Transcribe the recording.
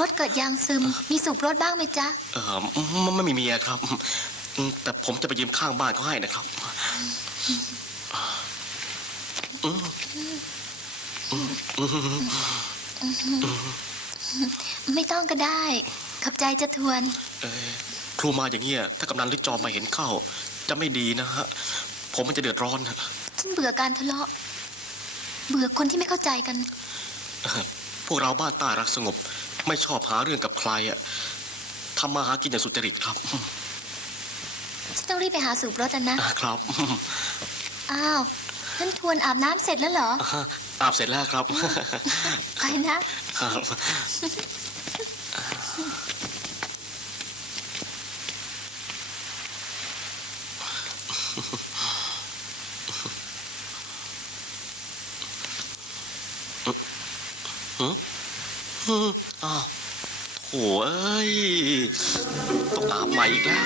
รถเกิดยางซึมมีสูบรถบ้างไหมจ๊ะไม่มีเมียครับแต่ผมจะไปยืมข้างบ้านเขาให้นะครับไม่ต้องก็ได้ขับใจจะทวนครูมาอย่างเงี้ยถ้ากำนันหรือจอมมาเห็นเข้าจะไม่ดีนะฮะผมมันจะเดือดร้อนฉันเบื่อการทะเลาะเบื่อคนที่ไม่เข้าใจกันพวกเราบ้านใต้รักสงบไม่ชอบหาเรื่องกับใครอะทำมาหากินอย่างสุจริตครับฉันต้องรีบไปหาสูบรถนะครับอ้าวนั่นทวนอาบน้ำเสร็จแล้วเหรออาบเสร็จแล้วครับไปนะอ้าวโถ่เอ้ยต้องอาบใหม่อีกแล้ว